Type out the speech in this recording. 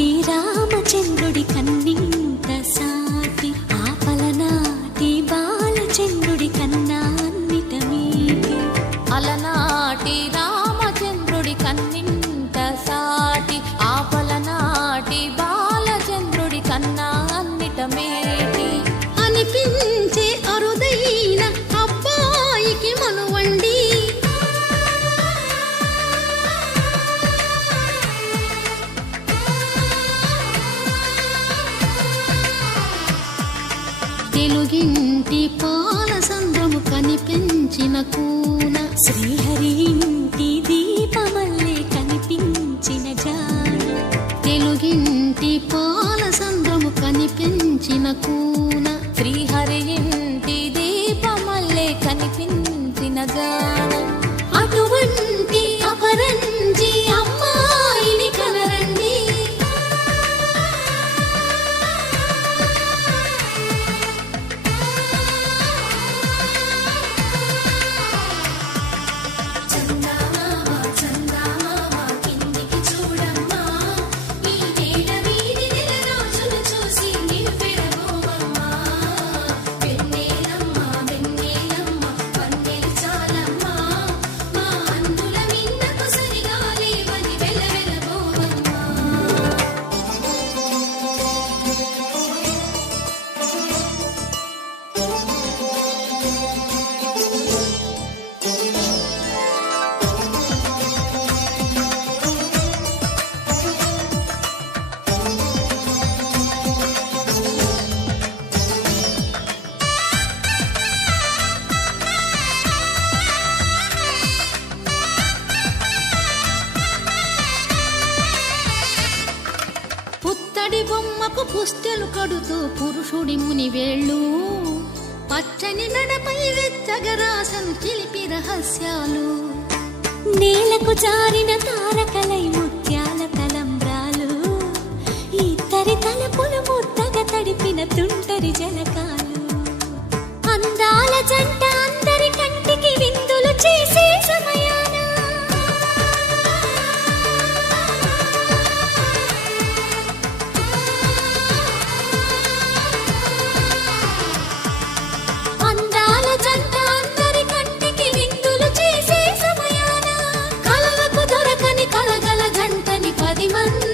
అలనాటి రామచంద్రుడి కన్నింత సాటి ఆపలనాటి బాలచంద్రుడి కన్నా అన్నిట మీటి అలనాటి రామచంద్రుడి కన్నింత సాటి ఆపలనాటి బాలచంద్రుడి కన్నా అన్నిట మేటి అనిపించే అరుదైన అబ్బాయికి మనువండి తెలుగింటి పాల సంద్రము కనిపించిన కూన శ్రీహరి ఇంటి దీపమల్లే కనిపించిన జాన తెలుగింటి పాల సంద్రము కనిపించిన కూన శ్రీహరి ఇంటి దీపమల్లే కనిపించిన జాన అటువంటి అపరంజి అమ్మాయిని కనరండి పుత్తడి బొమ్మకు పుస్తెలు కడుతూ పురుషుడి ముని వేళ్ళు పచ్చని నడపై వెచ్చగరాసను చిలిపి రహస్యాలు నేలకు జారిన తారకలై ముత్యాల తలంబ్రాలు ఇద్దరి తలపులు ముద్దగా తడిపిన తుంటరి జలకాలు అందాల జంట అందరి కంటికి విందులు చేసే సమయాన అందాల జంట అందరి కంటికి విందులు చేసే సమయాన కలలకు దొరకని కలగల జంటని 10 మంది